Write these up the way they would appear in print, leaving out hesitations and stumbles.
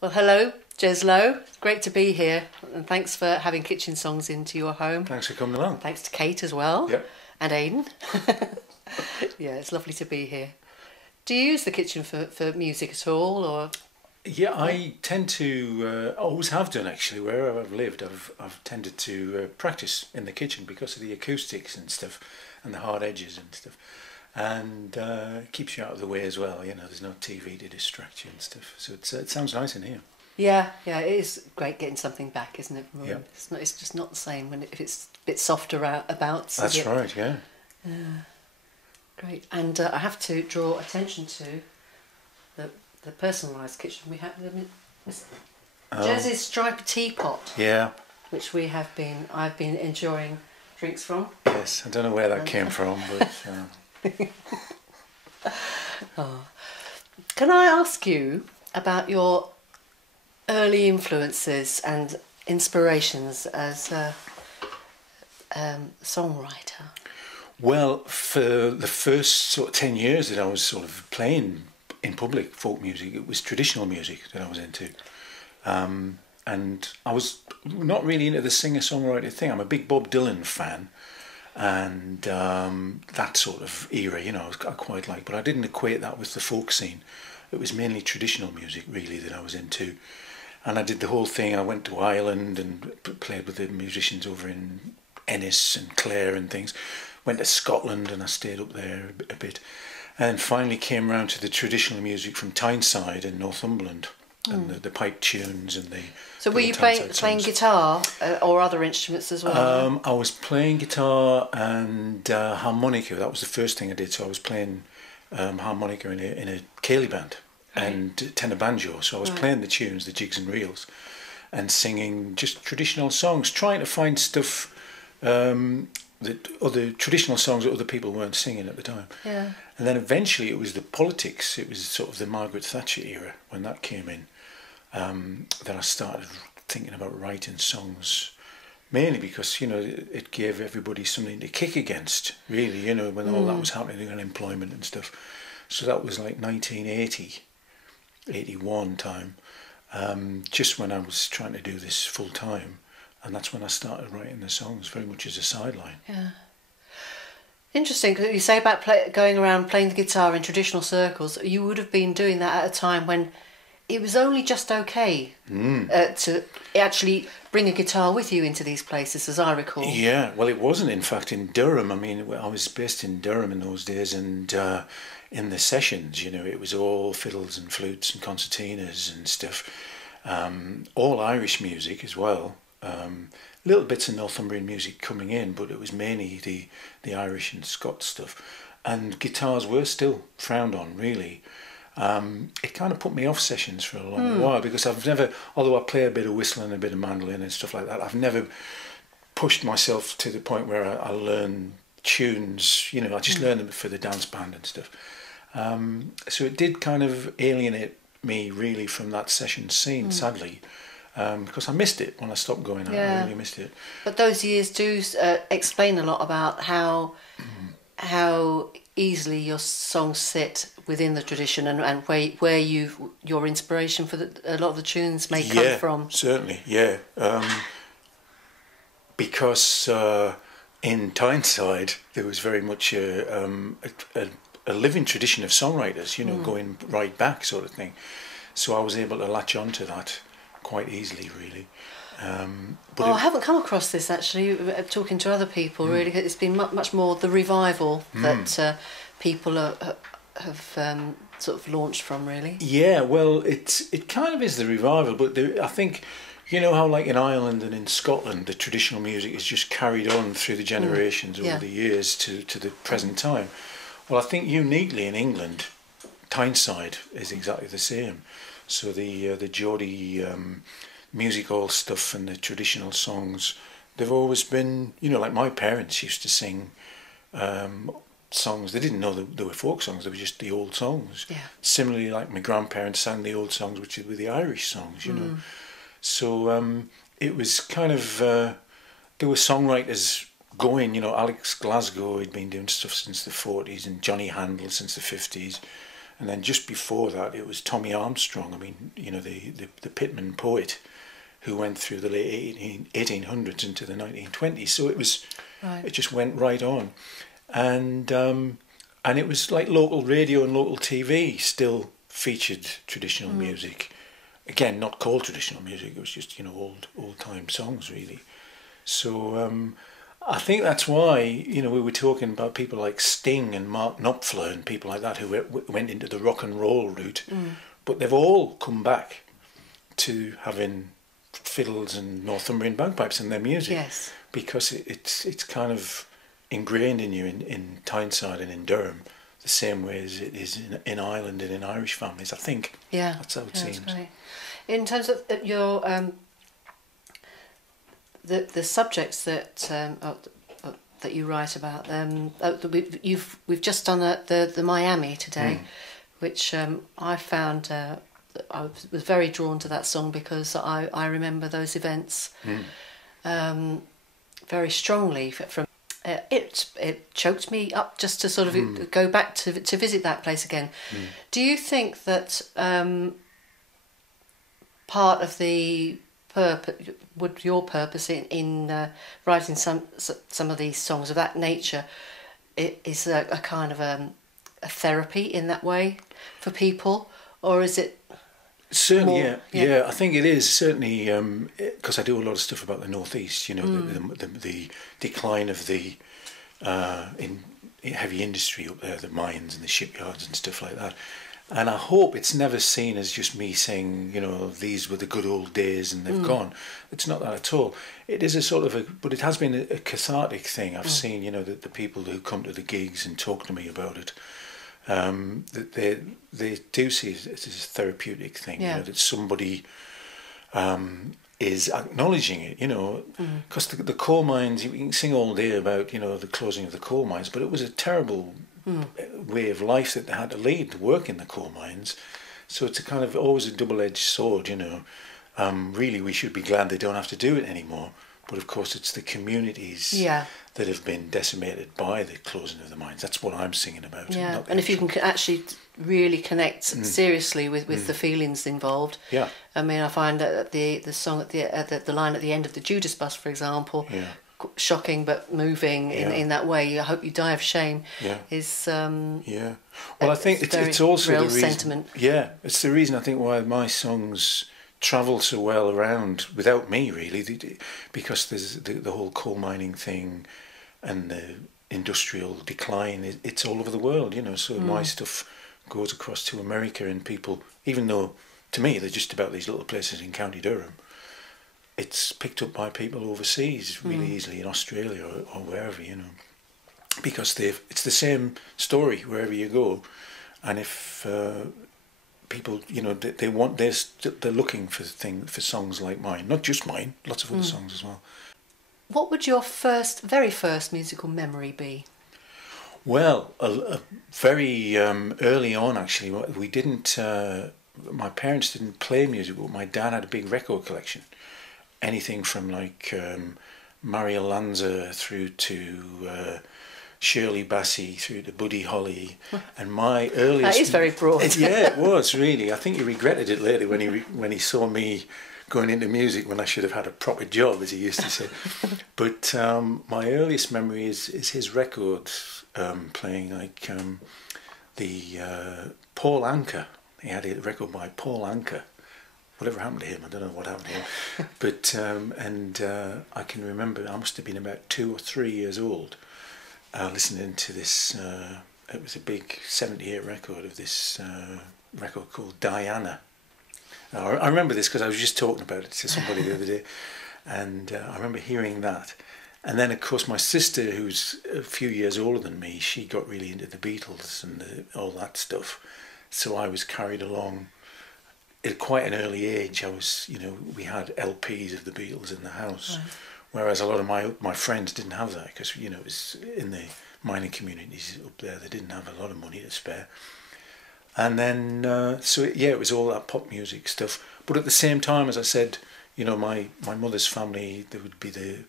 Well, hello, Jez Lowe. It's great to be here, and thanks for having Kitchen Songs into your home. Thanks for coming along. Thanks to Kate as well. Yep. And Aidan. Yeah, it's lovely to be here. Do you use the kitchen for music at all, or? Yeah, I tend to, always have done actually, wherever I've lived, I've tended to practice in the kitchen because of the acoustics and stuff, and the hard edges and stuff. And keeps you out of the way as well, you know, there's no TV to distract you and stuff. So it sounds nice in here. Yeah, it is great getting something back, isn't it? Yep. It's just not the same if it's a bit softer about. That's right, yeah. Yeah, great. And I have to draw attention to the personalised kitchen. We have Jez's striped teapot. Yeah. Which I've been enjoying drinks from. Yes, I don't know where that came from, but. Oh. Can I ask you about your early influences and inspirations as a songwriter? Well, for the first sort of 10 years that I was sort of playing in public folk music, it was traditional music that I was into. And I was not really into the singer-songwriter thing. I'm a big Bob Dylan fan. And that sort of era, you know, I quite like. But I didn't equate that with the folk scene. It was mainly traditional music, really, that I was into. And I did the whole thing. I went to Ireland and played with the musicians over in Ennis and Clare and things. Went to Scotland and I stayed up there a bit. And finally came around to the traditional music from Tyneside in Northumberland. And the pipe tunes and the... So were you playing guitar or other instruments as well? I was playing guitar and harmonica. That was the first thing I did. So I was playing harmonica in a ceilidh band and tenor banjo. So I was playing the tunes, the jigs and reels, and singing just traditional songs, trying to find stuff other traditional songs that other people weren't singing at the time. Yeah. And then eventually it was the politics. It was sort of the Margaret Thatcher era when that came in. That I started thinking about writing songs, mainly because, you know, it gave everybody something to kick against, really, you know, when all that was happening, unemployment and stuff. So that was like 1980, 81 time, just when I was trying to do this full time, and that's when I started writing the songs, very much as a sideline. Yeah. Interesting, because you say about going around playing the guitar in traditional circles, you would have been doing that at a time when it was only just okay to actually bring a guitar with you into these places, as I recall. Yeah, well, it wasn't, in fact, in Durham. I mean, I was based in Durham in those days, and in the sessions, you know, it was all fiddles and flutes and concertinas and stuff. All Irish music as well. Little bits of Northumbrian music coming in, but it was mainly the Irish and Scots stuff. And guitars were still frowned on, really. It kind of put me off sessions for a long while because I've never, although I play a bit of whistle and a bit of mandolin and stuff like that, I've never pushed myself to the point where I learn tunes, you know, I just learn them for the dance band and stuff. So it did kind of alienate me really from that session scene, sadly, because I missed it when I stopped going out. I really missed it. But those years do explain a lot about how easily your songs sit within the tradition and where your inspiration for a lot of the tunes may come from. Yeah, certainly, yeah. Because in Tyneside there was very much a living tradition of songwriters, you know, going right back sort of thing. So I was able to latch on to that quite easily, really. But I haven't come across this actually, talking to other people, really. It's been much more the revival that people have sort of launched from, really. Yeah, well, it kind of is the revival, but I think, you know how like in Ireland and in Scotland the traditional music is just carried on through the generations over the years to the present time. Well, I think uniquely in England, Tyneside is exactly the same. So the Geordie music hall stuff and the traditional songs, they've always been, you know, like my parents used to sing songs. They didn't know they were folk songs, they were just the old songs. Yeah. Similarly, like my grandparents sang the old songs, which were the Irish songs, you know. So it was kind of, there were songwriters going, you know, Alex Glasgow had been doing stuff since the 40s and Johnny Handel since the 50s. And then just before that, it was Tommy Armstrong. I mean, you know, the Pitman poet, who went through the late 1800s into the 1920s. So it was, it just went right on. And it was like local radio and local TV still featured traditional music. Again, not called traditional music, it was just, you know, old time songs, really. So I think that's why, you know, we were talking about people like Sting and Mark Knopfler and people like that who went into the rock and roll route. But they've all come back to having fiddles and Northumbrian bagpipes in their music. Yes. Because it's kind of ingrained in you in Tyneside and in Durham, the same way as it is in Ireland and in Irish families, I think. Yeah. That's how it seems. That's great. In terms of your the subjects that you write about, we've just done the Miami today, which I found I was very drawn to that song because I remember those events very strongly. From it choked me up just to sort of go back to visit that place again. Do you think that part of the your purpose in writing some of these songs of that nature is a kind of a therapy in that way for people, or is it? Certainly, more, yeah. I think it is certainly because I do a lot of stuff about the northeast. You know, the decline of the in heavy industry up there, the mines and the shipyards and stuff like that. And I hope it's never seen as just me saying, you know, these were the good old days and they've gone. It's not that at all. It is a sort of but it has been a cathartic thing. I've seen, you know, that the people who come to the gigs and talk to me about it, that they do see it as a therapeutic thing. You know, that somebody is acknowledging it, you know, because the coal mines, you can sing all day about, you know, the closing of the coal mines, but it was a terrible way of life that they had to lead, to work in the coal mines. So it's a kind of always a double-edged sword, you know. Really, we should be glad they don't have to do it anymore. But of course, it's the communities that have been decimated by the closing of the mines. That's what I'm singing about. Yeah, and if you can actually really connect seriously with the feelings involved. Yeah. I mean, I find that the song at the line at the end of the Judas Bus, for example, shocking but moving in that way. I hope you die of shame. Is well, I think it's also real the reason. Sentiment. Yeah, it's the reason I think why my songs travel so well around without me, really, because there's the whole coal mining thing and the industrial decline. It's all over the world, you know. So my stuff goes across to America, and people, even though to me they're just about these little places in County Durham, it's picked up by people overseas really easily, in Australia or wherever, you know, because it's the same story wherever you go. And if people, you know, they're looking for songs like mine, not just mine, lots of other songs as well. What would your very first musical memory be? Well, a very early on, actually, we didn't. My parents didn't play music, but my dad had a big record collection. Anything from like Mario Lanza through to Shirley Bassey through to Buddy Holly, and my earliest. That is very broad. Yeah, it was really. I think he regretted it later when he saw me going into music when I should have had a proper job, as he used to say. But my earliest memory is his records playing, like the Paul Anka. He had a record by Paul Anka. Whatever happened to him, I don't know what happened to him. But I can remember I must have been about 2 or 3 years old, listening to this. It was a big 78 record of this record called Diana. I remember this because I was just talking about it to somebody the other day, and I remember hearing that. And then, of course, my sister, who's a few years older than me, she got really into the Beatles and all that stuff. So I was carried along. At quite an early age, we had LPs of the Beatles in the house, right. Whereas a lot of my friends didn't have that because, you know, it was in the mining communities up there, they didn't have a lot of money to spare. And then, it was all that pop music stuff. But at the same time, as I said, you know, my mother's family, there would be the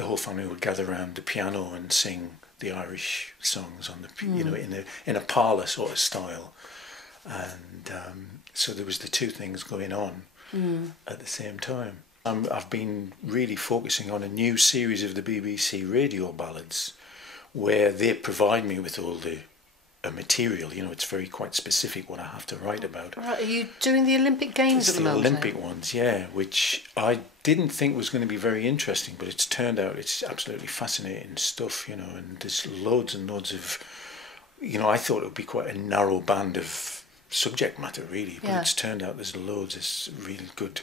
whole family would gather around the piano and sing the Irish songs on the you know, in a parlour sort of style, and so there was the two things going on at the same time. I've been really focusing on a new series of the BBC radio ballads, where they provide me with all the material. You know, it's very quite specific what I have to write about. Right, are you doing the Olympic Games at the moment? The Olympic ones, yeah, which I didn't think was going to be very interesting, but it's turned out it's absolutely fascinating stuff, you know, and there's loads and loads of, you know, I thought it would be quite a narrow band of subject matter, really, but it's turned out there's loads of really good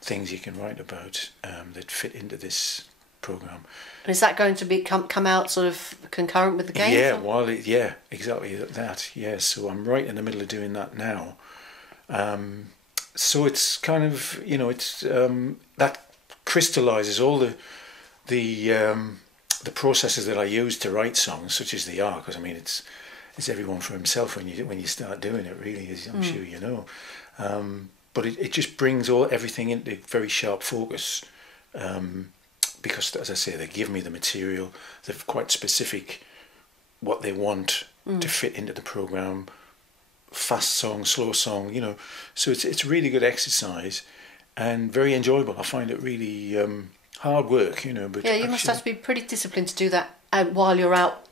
things you can write about that fit into this programme. And is that going to be come out sort of concurrent with the Games? Yeah, exactly that. Yeah, so I'm right in the middle of doing that now. So it's kind of, you know, it's that crystallises all the processes that I use to write songs, such as they are, because I mean it's everyone for himself when you start doing it, really, as I'm sure you know. But it just brings everything into very sharp focus. Because, as I say, they give me the material. They're quite specific what they want to fit into the programme. Fast song, slow song, you know. So it's really good exercise and very enjoyable. I find it really hard work, you know. But yeah, you must have to be pretty disciplined to do that while you're out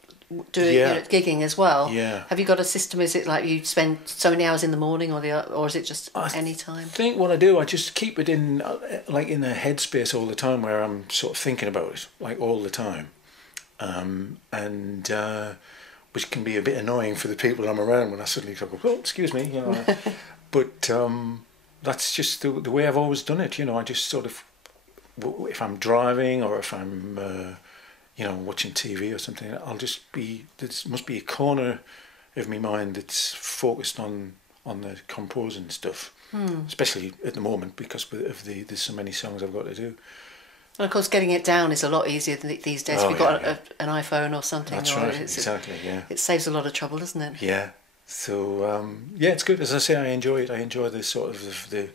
doing gigging as well. Yeah. Have you got a system? Is it like you spend so many hours in the morning, or is it just any time? I think what I do, I just keep it in like in a headspace all the time, where I'm sort of thinking about it like all the time, and which can be a bit annoying for the people I'm around when I suddenly go, oh, excuse me, you know. But that's just the way I've always done it. You know, I just sort of, if I'm driving or if I'm you know, watching TV or something, I'll just be, there must be a corner of my mind that's focused on the composing stuff, especially at the moment because of there's so many songs I've got to do. And of course, getting it down is a lot easier than these days. If you've got an iPhone or something. That's right, exactly, yeah. It saves a lot of trouble, doesn't it? Yeah. So, yeah, it's good. As I say, I enjoy it. I enjoy the sort of the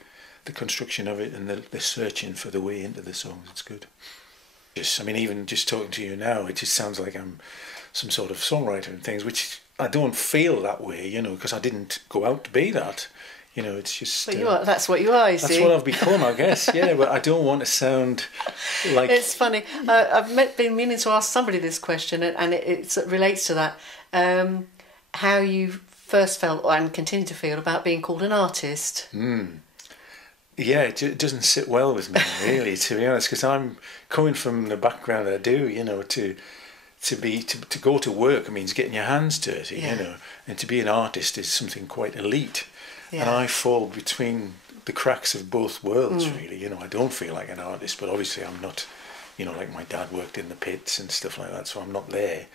construction of it and the searching for the way into the songs. It's good. I mean, even just talking to you now, it just sounds like I'm some sort of songwriter and things, which I don't feel that way, you know, because I didn't go out to be that. You know, it's just... But you are, that's what you are, you see. That's what I've become, I guess, yeah, but I don't want to sound like... It's funny. I've been meaning to ask somebody this question, and it relates to that. How you first felt and continue to feel about being called an artist. Yeah, it doesn't sit well with me, really, to be honest, because I'm coming from the background I do, you know, to go to work means getting your hands dirty, you know, and to be an artist is something quite elite. Yeah. And I fall between the cracks of both worlds, really. You know, I don't feel like an artist, but obviously I'm not, you know, like my dad worked in the pits and stuff like that, so I'm not there.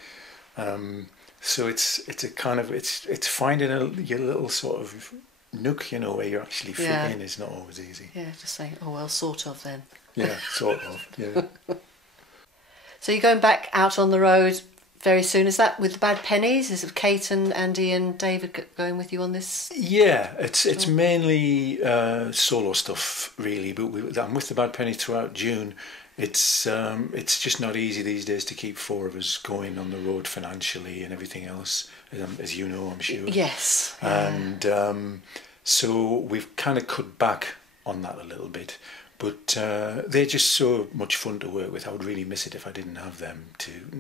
So it's a kind of, it's finding your little sort of nook, you know, where you actually fit in is not always easy. Yeah, just saying, oh well, sort of then. Yeah, sort of, yeah. So you're going back out on the road very soon. Is that with the Bad Pennies? Is it Kate and Andy and David going with you on this? Yeah, it's mainly solo stuff, really, but I'm with the Bad Pennies throughout June. It's just not easy these days to keep four of us going on the road financially and everything else, as you know, I'm sure. Yes. And so we've kind of cut back on that a little bit. But they're just so much fun to work with. I would really miss it if I didn't have them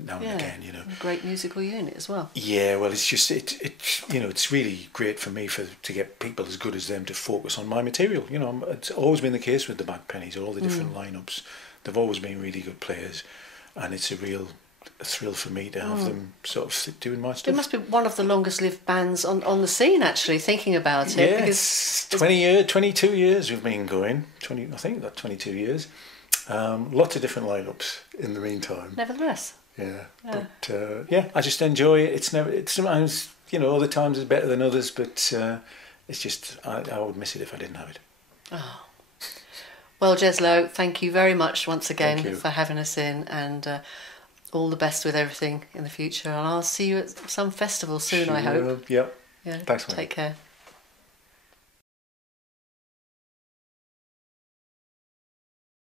now and again, you know. A great musical unit as well. Yeah, well, it's just you know, it's really great for me to get people as good as them to focus on my material. You know, it's always been the case with the Bad Pennies, all the different lineups. They've always been really good players, and it's a real thrill for me to have them sort of doing my stuff. It must be one of the longest lived bands on the scene, actually, thinking about it. Yeah, because 22 years we've been going. I think that's 22 years. Lots of different lineups in the meantime. Nevertheless. Yeah. But I just enjoy it. It's sometimes, you know, other times it's better than others, but it's just I would miss it if I didn't have it. Oh. Well, Jez Lowe, thank you very much once again for having us in, and all the best with everything in the future. And I'll see you at some festival soon, I hope. Yep. Yeah. Thanks, mate. Take care.